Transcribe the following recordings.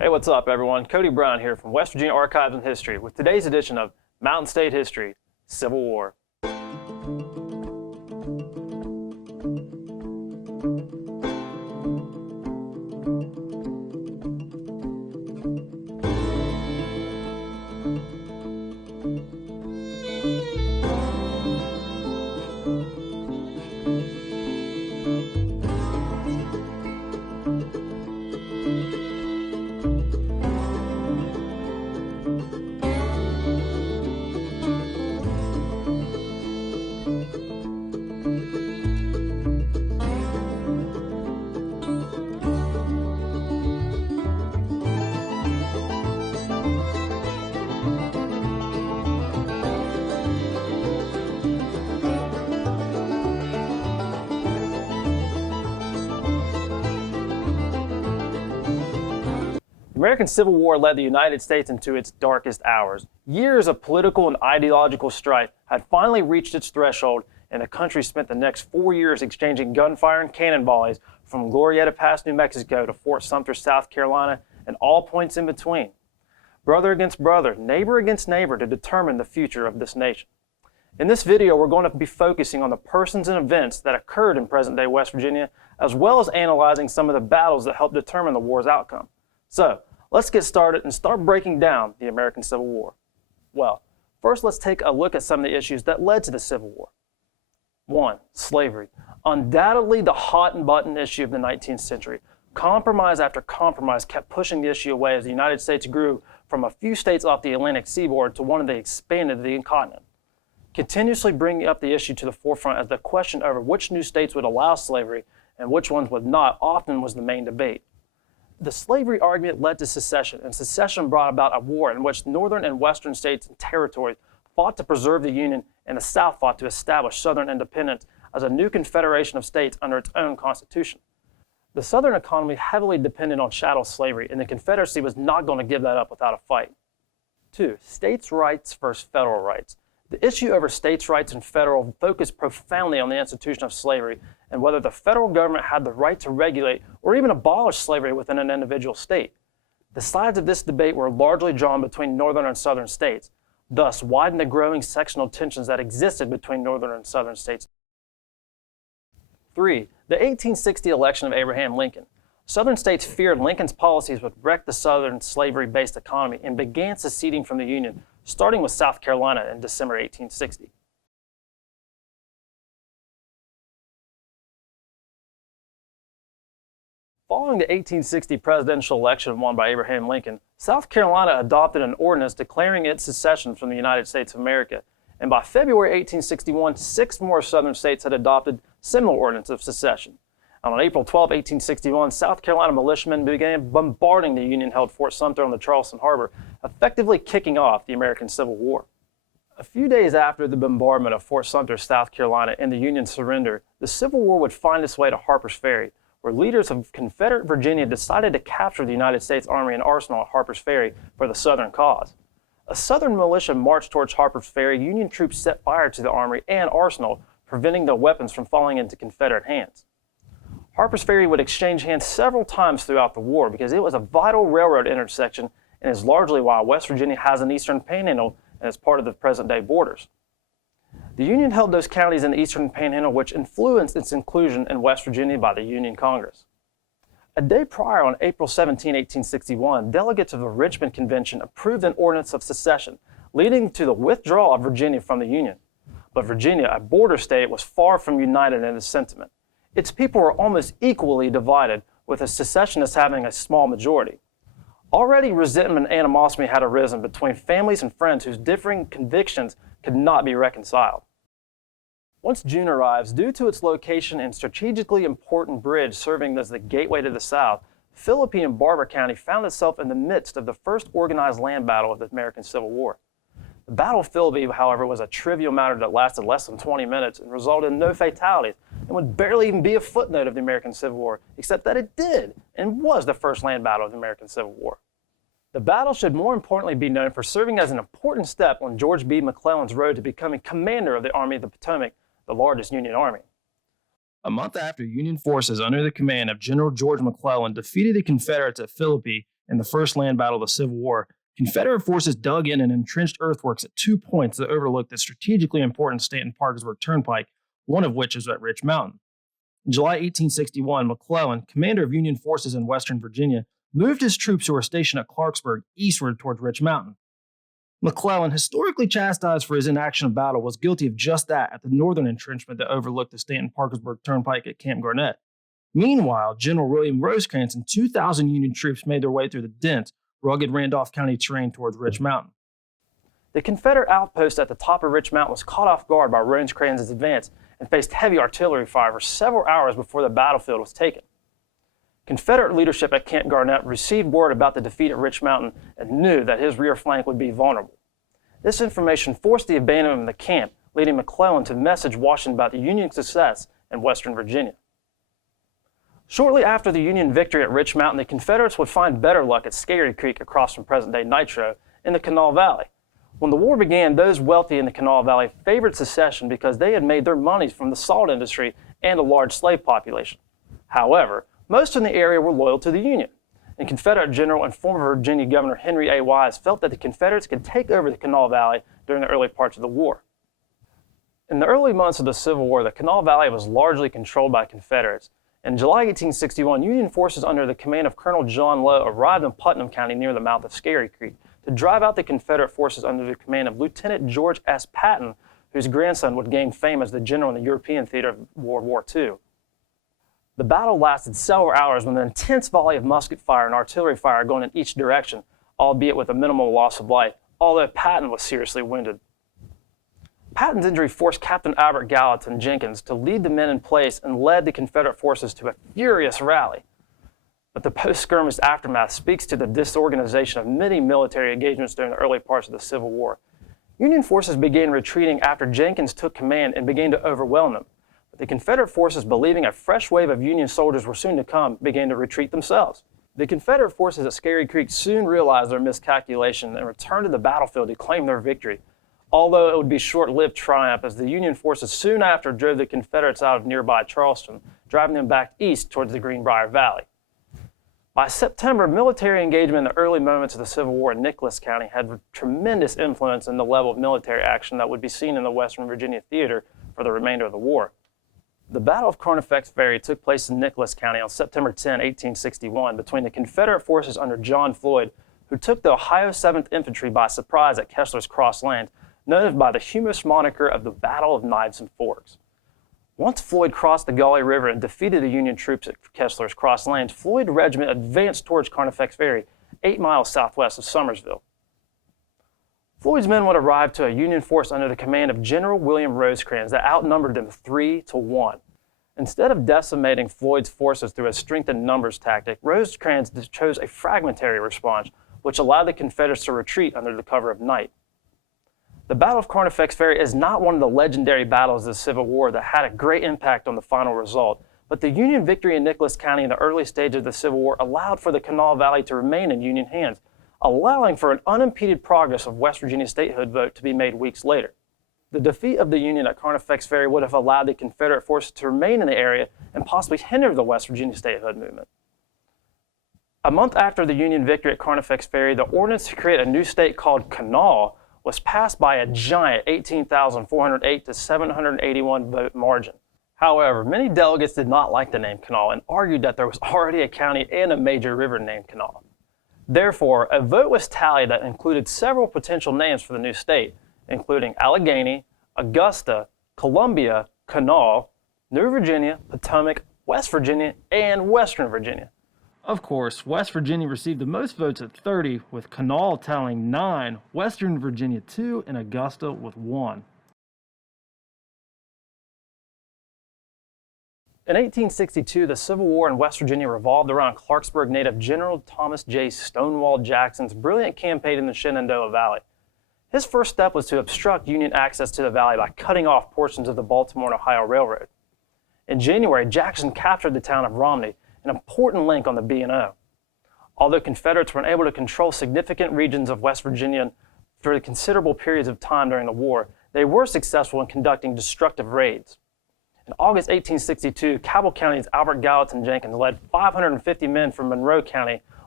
Hey, what's up, everyone? Cody Brown here from West Virginia Archives and History with today's edition of Mountain State History, Civil War. The American Civil War led the United States into its darkest hours. Years of political and ideological strife had finally reached its threshold, and the country spent the next 4 years exchanging gunfire and cannon volleys from Glorieta Pass, New Mexico to Fort Sumter, South Carolina, and all points in between. Brother against brother, neighbor against neighbor to determine the future of this nation. In this video, we're going to be focusing on the persons and events that occurred in present-day West Virginia, as well as analyzing some of the battles that helped determine the war's outcome. So, let's get started and start breaking down the American Civil War. Well, first let's take a look at some of the issues that led to the Civil War. 1. Slavery. Undoubtedly the hot and button issue of the 19th century. Compromise after compromise kept pushing the issue away as the United States grew from a few states off the Atlantic seaboard to one of the expanded the continent, continuously bringing up the issue to the forefront as the question over which new states would allow slavery and which ones would not often was the main debate. The slavery argument led to secession, and secession brought about a war in which northern and western states and territories fought to preserve the Union, and the South fought to establish Southern independence as a new confederation of states under its own constitution. The Southern economy heavily depended on chattel slavery, and the Confederacy was not going to give that up without a fight. 2. States' rights versus federal rights. The issue over states' rights and federal focused profoundly on the institution of slavery and whether the federal government had the right to regulate or even abolish slavery within an individual state. The sides of this debate were largely drawn between northern and southern states, thus widening the growing sectional tensions that existed between northern and southern states. 3. The 1860 election of Abraham Lincoln. Southern states feared Lincoln's policies would wreck the southern slavery-based economy and began seceding from the Union, starting with South Carolina in December 1860. Following the 1860 presidential election won by Abraham Lincoln, South Carolina adopted an ordinance declaring its secession from the United States of America, and by February 1861, 6 more southern states had adopted similar ordinances of secession. And on April 12, 1861, South Carolina militiamen began bombarding the Union-held Fort Sumter on the Charleston Harbor, effectively kicking off the American Civil War. A few days after the bombardment of Fort Sumter, South Carolina, and the Union surrender, the Civil War would find its way to Harper's Ferry, where leaders of Confederate Virginia decided to capture the United States Army and arsenal at Harper's Ferry for the Southern cause. A Southern militia marched towards Harper's Ferry. Union troops set fire to the armory and arsenal, preventing the weapons from falling into Confederate hands. Harper's Ferry would exchange hands several times throughout the war because it was a vital railroad intersection and is largely why West Virginia has an eastern panhandle and is part of the present-day borders. The Union held those counties in the eastern panhandle, which influenced its inclusion in West Virginia by the Union Congress. A day prior, on April 17, 1861, delegates of the Richmond Convention approved an ordinance of secession, leading to the withdrawal of Virginia from the Union. But Virginia, a border state, was far from united in its sentiment. Its people were almost equally divided, with the secessionists having a small majority. Already resentment and animosity had arisen between families and friends whose differing convictions could not be reconciled. Once June arrives, due to its location and strategically important bridge serving as the gateway to the South, Philippi and Barber County found itself in the midst of the first organized land battle of the American Civil War. The Battle of Philippi, however, was a trivial matter that lasted less than 20 minutes and resulted in no fatalities, and would barely even be a footnote of the American Civil War, except that it did and was the first land battle of the American Civil War. The battle should more importantly be known for serving as an important step on George B. McClellan's road to becoming commander of the Army of the Potomac, the largest Union army. A month after Union forces under the command of General George McClellan defeated the Confederates at Philippi, in the first land battle of the Civil War, Confederate forces dug in and entrenched earthworks at 2 points that overlooked the strategically important Stanton-Parkersburg Turnpike, one of which is at Rich Mountain. In July 1861, McClellan, commander of Union forces in Western Virginia, moved his troops who were stationed at Clarksburg eastward towards Rich Mountain. McClellan, historically chastised for his inaction of battle, was guilty of just that at the northern entrenchment that overlooked the Stanton-Parkersburg Turnpike at Camp Garnett. Meanwhile, General William Rosecrans and 2,000 Union troops made their way through the dense, rugged Randolph County terrain towards Rich Mountain. The Confederate outpost at the top of Rich Mountain was caught off guard by Rosecrans' advance and faced heavy artillery fire for several hours before the battlefield was taken. Confederate leadership at Camp Garnett received word about the defeat at Rich Mountain and knew that his rear flank would be vulnerable. This information forced the abandonment of the camp, leading McClellan to message Washington about the Union success in Western Virginia. Shortly after the Union victory at Rich Mountain, the Confederates would find better luck at Scary Creek across from present-day Nitro in the Kanawha Valley. When the war began, those wealthy in the Kanawha Valley favored secession because they had made their money from the salt industry and a large slave population. However, most in the area were loyal to the Union, and Confederate General and former Virginia Governor Henry A. Wise felt that the Confederates could take over the Kanawha Valley during the early parts of the war. In the early months of the Civil War, the Kanawha Valley was largely controlled by Confederates. In July 1861, Union forces under the command of Colonel John Lowe arrived in Putnam County near the mouth of Scary Creek to drive out the Confederate forces under the command of Lieutenant George S. Patton, whose grandson would gain fame as the general in the European theater of World War II. The battle lasted several hours with an intense volley of musket fire and artillery fire going in each direction, albeit with a minimal loss of life, although Patton was seriously wounded. Patton's injury forced Captain Albert Gallatin Jenkins to lead the men in place and led the Confederate forces to a furious rally. But the post-skirmish aftermath speaks to the disorganization of many military engagements during the early parts of the Civil War. Union forces began retreating after Jenkins took command and began to overwhelm them. But the Confederate forces, believing a fresh wave of Union soldiers were soon to come, began to retreat themselves. The Confederate forces at Scary Creek soon realized their miscalculation and returned to the battlefield to claim their victory, although it would be short-lived triumph as the Union forces soon after drove the Confederates out of nearby Charleston, driving them back east towards the Greenbrier Valley. By September, military engagement in the early moments of the Civil War in Nicholas County had tremendous influence in the level of military action that would be seen in the Western Virginia theater for the remainder of the war. The Battle of Carnifex Ferry took place in Nicholas County on September 10, 1861, between the Confederate forces under John Floyd, who took the Ohio 7th Infantry by surprise at Kessler's Cross Land, known by the humorous moniker of the Battle of Knives and Forks. Once Floyd crossed the Gauley River and defeated the Union troops at Kessler's Cross Land, Floyd's regiment advanced towards Carnifex Ferry, 8 miles southwest of Summersville. Floyd's men would arrive to a Union force under the command of General William Rosecrans that outnumbered them 3-1. Instead of decimating Floyd's forces through a strengthened numbers tactic, Rosecrans chose a fragmentary response, which allowed the Confederates to retreat under the cover of night. The Battle of Carnifex Ferry is not one of the legendary battles of the Civil War that had a great impact on the final result, but the Union victory in Nicholas County in the early stages of the Civil War allowed for the Kanawha Valley to remain in Union hands, allowing for an unimpeded progress of West Virginia statehood vote to be made weeks later. The defeat of the Union at Carnifex Ferry would have allowed the Confederate forces to remain in the area and possibly hinder the West Virginia statehood movement. A month after the Union victory at Carnifex Ferry, the ordinance to create a new state called Kanawha was passed by a giant 18,408 to 781 vote margin. However, many delegates did not like the name Kanawha and argued that there was already a county and a major river named Kanawha. Therefore, a vote was tallied that included several potential names for the new state, including Allegheny, Augusta, Columbia, Kanawha, New Virginia, Potomac, West Virginia, and Western Virginia. Of course, West Virginia received the most votes at 30, with Kanawha tallying 9, Western Virginia 2, and Augusta with 1. In 1862, the Civil War in West Virginia revolved around Clarksburg native General Thomas J. Stonewall Jackson's brilliant campaign in the Shenandoah Valley. His first step was to obstruct Union access to the valley by cutting off portions of the Baltimore and Ohio Railroad. In January, Jackson captured the town of Romney, an important link on the B&O. Although Confederates were unable to control significant regions of West Virginia for considerable periods of time during the war, they were successful in conducting destructive raids. In August 1862, Cabell County's Albert Gallatin Jenkins led 550 men from Monroe County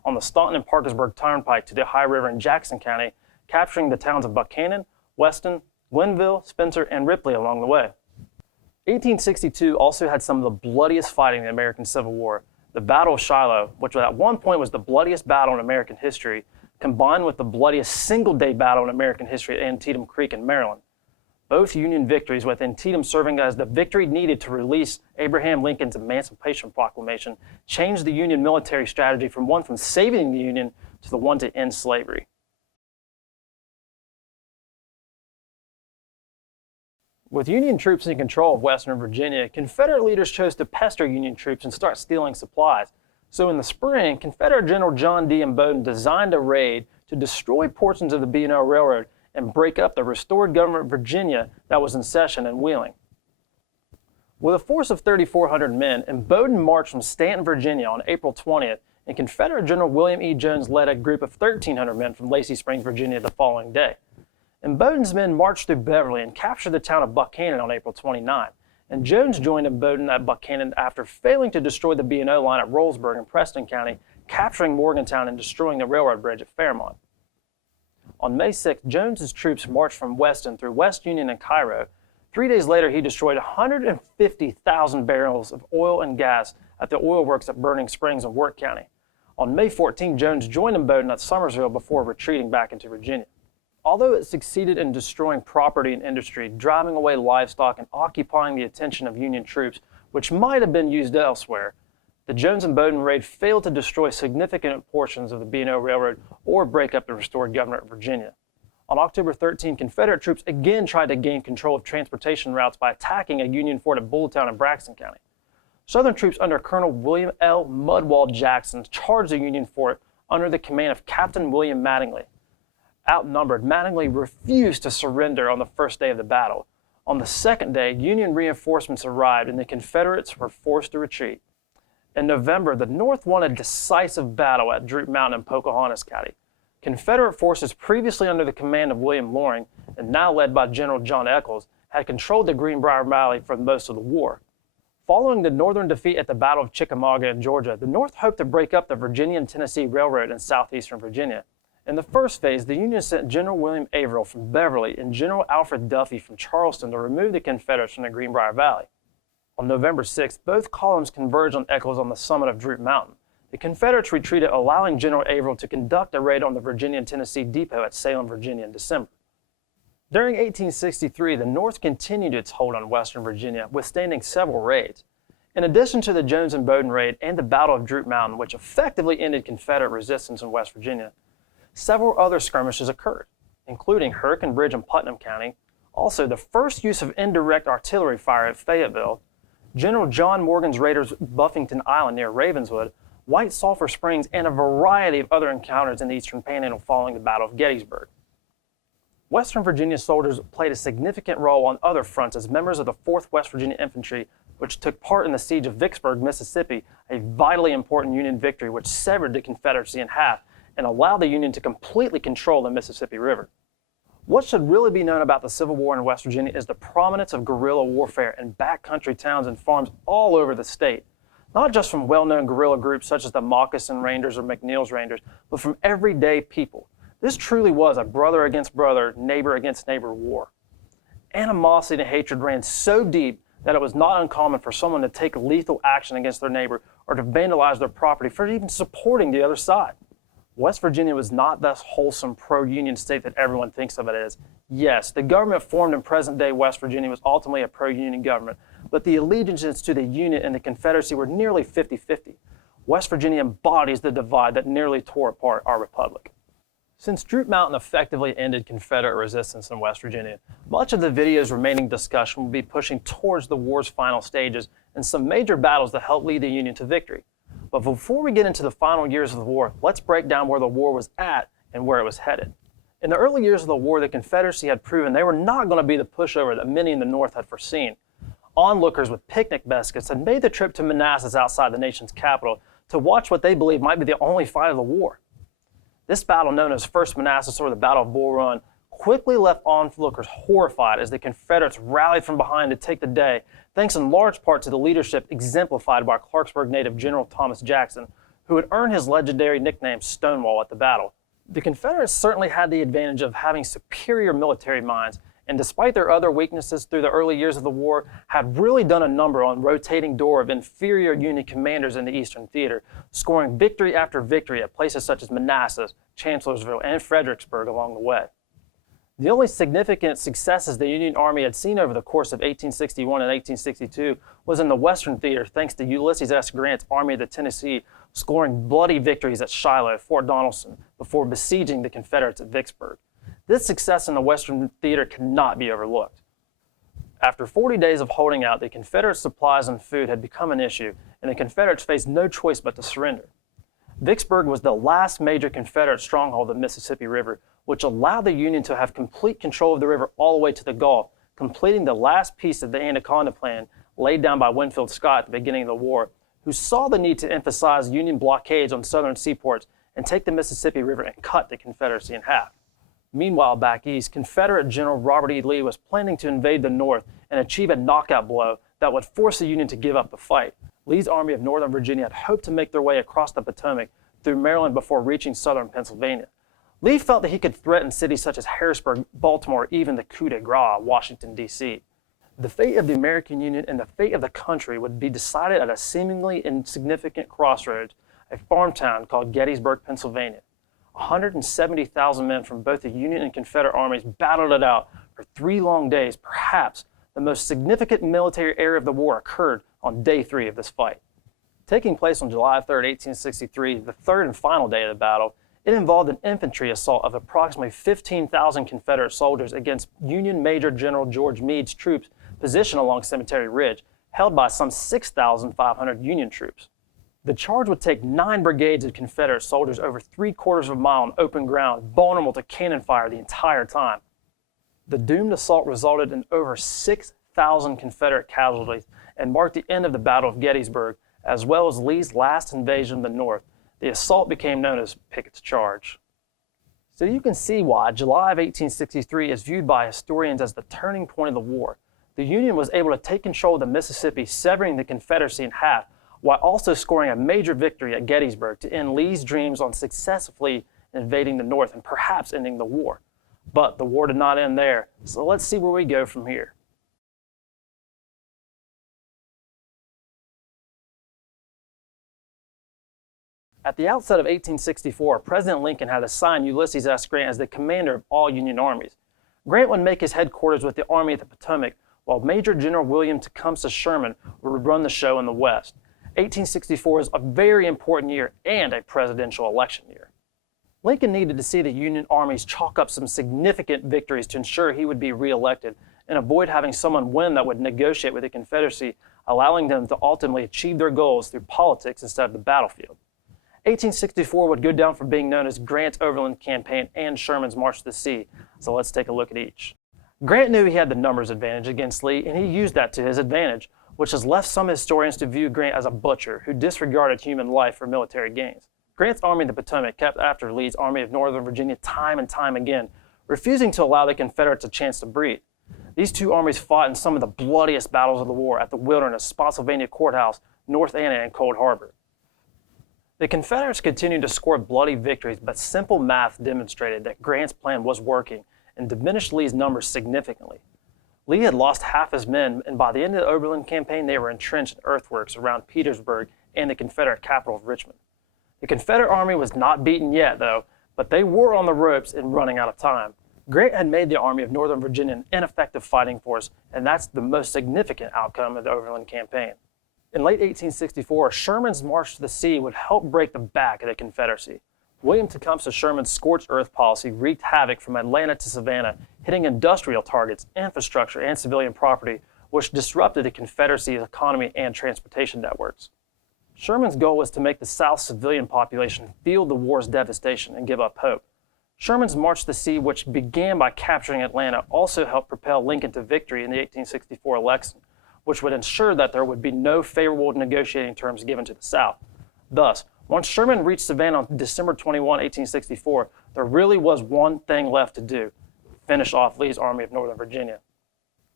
on the Staunton and Parkersburg Turnpike to the Ohio River in Jackson County, capturing the towns of Buchanan, Weston, Glenville, Spencer, and Ripley along the way. 1862 also had some of the bloodiest fighting in the American Civil War. The Battle of Shiloh, which at one point was the bloodiest battle in American history, combined with the bloodiest single-day battle in American history at Antietam Creek in Maryland. Both Union victories, with Antietam serving as the victory needed to release Abraham Lincoln's Emancipation Proclamation, changed the Union military strategy from one from saving the Union to the one to end slavery. With Union troops in control of Western Virginia, Confederate leaders chose to pester Union troops and start stealing supplies. So in the spring, Confederate General John D. Bowdoin designed a raid to destroy portions of the B&O Railroad and break up the restored government of Virginia that was in session in Wheeling. With a force of 3,400 men, Bowdoin marched from Staunton, Virginia on April 20th, and Confederate General William E. Jones led a group of 1,300 men from Lacey Springs, Virginia the following day. Bowdoin's men marched through Beverly and captured the town of Buchanan on April 29, and Jones joined Bowdoin at Buchanan after failing to destroy the B&O line at Rollsburg in Preston County, capturing Morgantown and destroying the railroad bridge at Fairmont. On May 6, Jones's troops marched from Weston through West Union and Cairo. 3 days later, he destroyed 150,000 barrels of oil and gas at the oil works at Burning Springs in Wirt County. On May 14, Jones joined Bowdoin at Summersville before retreating back into Virginia. Although it succeeded in destroying property and industry, driving away livestock, and occupying the attention of Union troops, which might have been used elsewhere, the Jones and Bowdoin raid failed to destroy significant portions of the B&O Railroad or break up the restored government of Virginia. On October 13, Confederate troops again tried to gain control of transportation routes by attacking a Union fort at Bulltown in Braxton County. Southern troops under Colonel William L. Mudwall Jackson charged the Union fort under the command of Captain William Mattingly. Outnumbered, Mattingly refused to surrender on the first day of the battle. On the second day, Union reinforcements arrived and the Confederates were forced to retreat. In November, the North won a decisive battle at Droop Mountain in Pocahontas County. Confederate forces previously under the command of William Loring, and now led by General John Echols, had controlled the Greenbrier Valley for most of the war. Following the Northern defeat at the Battle of Chickamauga in Georgia, the North hoped to break up the Virginia and Tennessee Railroad in southeastern Virginia. In the first phase, the Union sent General William Averill from Beverly and General Alfred Duffy from Charleston to remove the Confederates from the Greenbrier Valley. On November 6, both columns converged on Echols on the summit of Droop Mountain. The Confederates retreated, allowing General Averill to conduct a raid on the Virginia and Tennessee depot at Salem, Virginia in December. During 1863, the North continued its hold on western Virginia, withstanding several raids. In addition to the Jones and Bowdoin raid and the Battle of Droop Mountain, which effectively ended Confederate resistance in West Virginia, several other skirmishes occurred, including Hurricane Bridge in Putnam County, also the first use of indirect artillery fire at Fayetteville, General John Morgan's raiders Buffington Island near Ravenswood, White Sulphur Springs, and a variety of other encounters in the Eastern Panhandle following the Battle of Gettysburg. Western Virginia soldiers played a significant role on other fronts as members of the 4th West Virginia Infantry, which took part in the siege of Vicksburg, Mississippi, a vitally important Union victory which severed the Confederacy in half and allowed the Union to completely control the Mississippi River. What should really be known about the Civil War in West Virginia is the prominence of guerrilla warfare in backcountry towns and farms all over the state, not just from well-known guerrilla groups such as the Moccasin Rangers or McNeil's Rangers, but from everyday people. This truly was a brother against brother, neighbor against neighbor war. Animosity and hatred ran so deep that it was not uncommon for someone to take lethal action against their neighbor or to vandalize their property for even supporting the other side. West Virginia was not this wholesome pro-Union state that everyone thinks of it as. Yes, the government formed in present-day West Virginia was ultimately a pro-Union government, but the allegiances to the Union and the Confederacy were nearly 50-50. West Virginia embodies the divide that nearly tore apart our republic. Since Droop Mountain effectively ended Confederate resistance in West Virginia, much of the video's remaining discussion will be pushing towards the war's final stages and some major battles that helped lead the Union to victory. But before we get into the final years of the war, let's break down where the war was at and where it was headed. In the early years of the war, the Confederacy had proven they were not going to be the pushover that many in the North had foreseen. Onlookers with picnic baskets had made the trip to Manassas outside the nation's capital to watch what they believed might be the only fight of the war. This battle, known as First Manassas or the Battle of Bull Run, quickly left onlookers horrified as the Confederates rallied from behind to take the day, thanks in large part to the leadership exemplified by Clarksburg native General Thomas Jackson, who would earn his legendary nickname Stonewall at the battle. The Confederates certainly had the advantage of having superior military minds, and despite their other weaknesses through the early years of the war, had really done a number on rotating door of inferior Union commanders in the Eastern Theater, scoring victory after victory at places such as Manassas, Chancellorsville, and Fredericksburg along the way. The only significant successes the Union Army had seen over the course of 1861 and 1862 was in the Western Theater, thanks to Ulysses S. Grant's Army of the Tennessee scoring bloody victories at Shiloh, Fort Donelson, before besieging the Confederates at Vicksburg. This success in the Western Theater cannot be overlooked. After 40 days of holding out, the Confederate supplies and food had become an issue, and the Confederates faced no choice but to surrender. Vicksburg was the last major Confederate stronghold of the Mississippi River, which allowed the Union to have complete control of the river all the way to the Gulf, completing the last piece of the Anaconda Plan laid down by Winfield Scott at the beginning of the war, who saw the need to emphasize Union blockades on southern seaports and take the Mississippi River and cut the Confederacy in half. Meanwhile, back east, Confederate General Robert E. Lee was planning to invade the North and achieve a knockout blow that would force the Union to give up the fight. Lee's Army of Northern Virginia had hoped to make their way across the Potomac through Maryland before reaching southern Pennsylvania. Lee felt that he could threaten cities such as Harrisburg, Baltimore, even the coup de grace, Washington, D.C. The fate of the American Union and the fate of the country would be decided at a seemingly insignificant crossroads, a farm town called Gettysburg, Pennsylvania. 170,000 men from both the Union and Confederate armies battled it out for 3 long days. Perhaps the most significant military area of the war occurred on day 3 of this fight. Taking place on July 3, 1863, the third and final day of the battle, it involved an infantry assault of approximately 15,000 Confederate soldiers against Union Major General George Meade's troops positioned along Cemetery Ridge, held by some 6,500 Union troops. The charge would take 9 brigades of Confederate soldiers over 3/4 of a mile on open ground, vulnerable to cannon fire the entire time. The doomed assault resulted in over 6,000 Confederate casualties and marked the end of the Battle of Gettysburg, as well as Lee's last invasion of the North. The assault became known as Pickett's Charge. So you can see why July of 1863 is viewed by historians as the turning point of the war. The Union was able to take control of the Mississippi, severing the Confederacy in half, while also scoring a major victory at Gettysburg to end Lee's dreams on successfully invading the North and perhaps ending the war. But the war did not end there, so let's see where we go from here. At the outset of 1864, President Lincoln had assigned Ulysses S. Grant as the commander of all Union armies. Grant would make his headquarters with the Army of the Potomac, while Major General William Tecumseh Sherman would run the show in the West. 1864 is a very important year and a presidential election year. Lincoln needed to see the Union armies chalk up some significant victories to ensure he would be reelected and avoid having someone win that would negotiate with the Confederacy, allowing them to ultimately achieve their goals through politics instead of the battlefield. 1864 would go down for being known as Grant's Overland Campaign and Sherman's March to the Sea, so let's take a look at each. Grant knew he had the numbers advantage against Lee, and he used that to his advantage, which has left some historians to view Grant as a butcher who disregarded human life for military gains. Grant's Army of the Potomac kept after Lee's Army of Northern Virginia time and time again, refusing to allow the Confederates a chance to breathe. These two armies fought in some of the bloodiest battles of the war at the Wilderness, Spotsylvania Courthouse, North Anna, and Cold Harbor. The Confederates continued to score bloody victories, but simple math demonstrated that Grant's plan was working and diminished Lee's numbers significantly. Lee had lost half his men, and by the end of the Overland Campaign, they were entrenched in earthworks around Petersburg and the Confederate capital of Richmond. The Confederate Army was not beaten yet, though, but they were on the ropes and running out of time. Grant had made the Army of Northern Virginia an ineffective fighting force, and that's the most significant outcome of the Overland Campaign. In late 1864, Sherman's March to the Sea would help break the back of the Confederacy. William Tecumseh Sherman's scorched earth policy wreaked havoc from Atlanta to Savannah, hitting industrial targets, infrastructure, and civilian property, which disrupted the Confederacy's economy and transportation networks. Sherman's goal was to make the South's civilian population feel the war's devastation and give up hope. Sherman's March to the Sea, which began by capturing Atlanta, also helped propel Lincoln to victory in the 1864 election, which would ensure that there would be no favorable negotiating terms given to the South. Thus, once Sherman reached Savannah on December 21, 1864, there really was one thing left to do: finish off Lee's Army of Northern Virginia.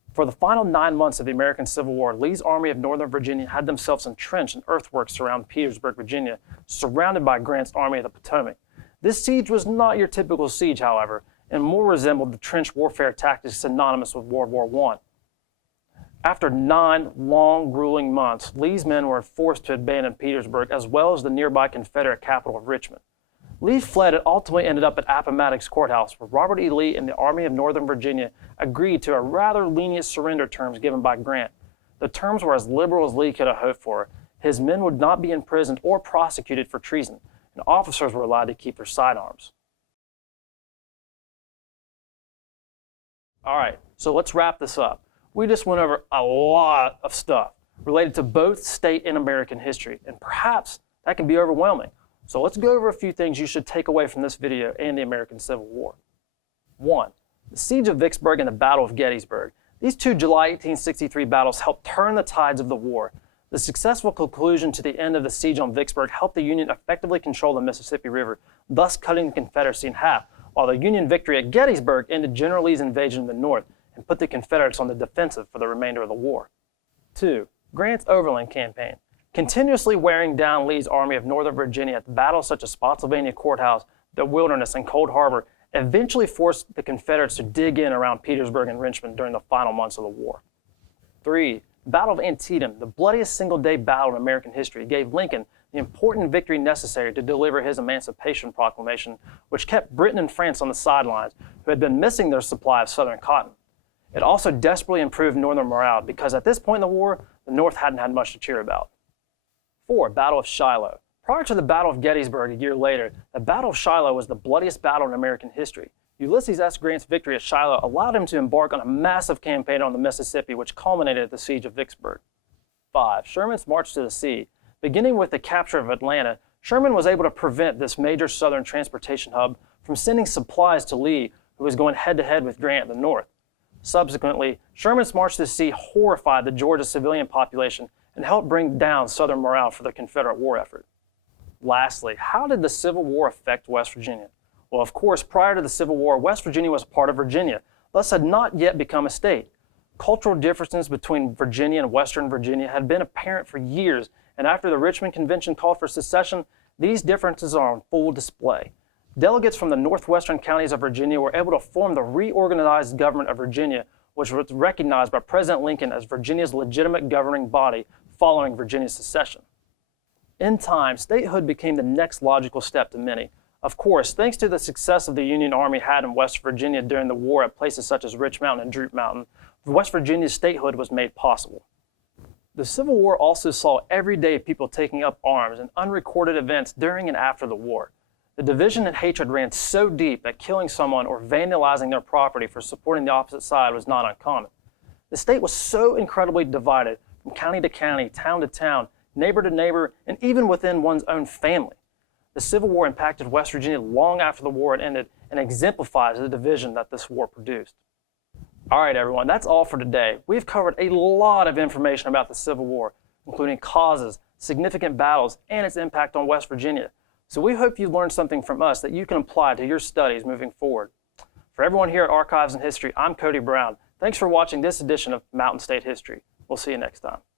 For the final 9 months of the American Civil War, Lee's Army of Northern Virginia had themselves entrenched in earthworks around Petersburg, Virginia, surrounded by Grant's Army of the Potomac. This siege was not your typical siege, however, and more resembled the trench warfare tactics synonymous with World War I. After 9 long, grueling months, Lee's men were forced to abandon Petersburg as well as the nearby Confederate capital of Richmond. Lee fled and ultimately ended up at Appomattox Courthouse, where Robert E. Lee and the Army of Northern Virginia agreed to a rather lenient surrender terms given by Grant. The terms were as liberal as Lee could have hoped for. His men would not be imprisoned or prosecuted for treason, and officers were allowed to keep their sidearms. All right, so let's wrap this up. We just went over a lot of stuff related to both state and American history, and perhaps that can be overwhelming. So let's go over a few things you should take away from this video and the American Civil War. 1. The Siege of Vicksburg and the Battle of Gettysburg. These two July 1863 battles helped turn the tides of the war. The successful conclusion to the end of the siege on Vicksburg helped the Union effectively control the Mississippi River, thus cutting the Confederacy in half, while the Union victory at Gettysburg ended General Lee's invasion of the North and put the Confederates on the defensive for the remainder of the war. 2. Grant's Overland Campaign. Continuously wearing down Lee's Army of Northern Virginia at battles such as Spotsylvania Courthouse, the Wilderness, and Cold Harbor eventually forced the Confederates to dig in around Petersburg and Richmond during the final months of the war. 3. Battle of Antietam, the bloodiest single-day battle in American history, gave Lincoln the important victory necessary to deliver his Emancipation Proclamation, which kept Britain and France on the sidelines, who had been missing their supply of Southern cotton. It also desperately improved Northern morale because at this point in the war, the North hadn't had much to cheer about. 4. Battle of Shiloh. Prior to the Battle of Gettysburg a year later, the Battle of Shiloh was the bloodiest battle in American history. Ulysses S. Grant's victory at Shiloh allowed him to embark on a massive campaign on the Mississippi, which culminated at the Siege of Vicksburg. 5. Sherman's March to the Sea. Beginning with the capture of Atlanta, Sherman was able to prevent this major Southern transportation hub from sending supplies to Lee, who was going head-to-head with Grant in the North. Subsequently, Sherman's March to the Sea horrified the Georgia civilian population and helped bring down Southern morale for the Confederate war effort. Lastly, how did the Civil War affect West Virginia? Well, of course, prior to the Civil War, West Virginia was a part of Virginia, thus had not yet become a state. Cultural differences between Virginia and Western Virginia had been apparent for years, and after the Richmond Convention called for secession, these differences are on full display. Delegates from the northwestern counties of Virginia were able to form the reorganized government of Virginia, which was recognized by President Lincoln as Virginia's legitimate governing body following Virginia's secession. In time, statehood became the next logical step to many. Of course, thanks to the success of the Union Army had in West Virginia during the war at places such as Rich Mountain and Droop Mountain, West Virginia's statehood was made possible. The Civil War also saw everyday people taking up arms and unrecorded events during and after the war. The division and hatred ran so deep that killing someone or vandalizing their property for supporting the opposite side was not uncommon. The state was so incredibly divided from county to county, town to town, neighbor to neighbor, and even within one's own family. The Civil War impacted West Virginia long after the war had ended and exemplifies the division that this war produced. All right, everyone, that's all for today. We've covered a lot of information about the Civil War, including causes, significant battles, and its impact on West Virginia. So we hope you learned something from us that you can apply to your studies moving forward. For everyone here at Archives and History, I'm Cody Brown. Thanks for watching this edition of Mountain State History. We'll see you next time.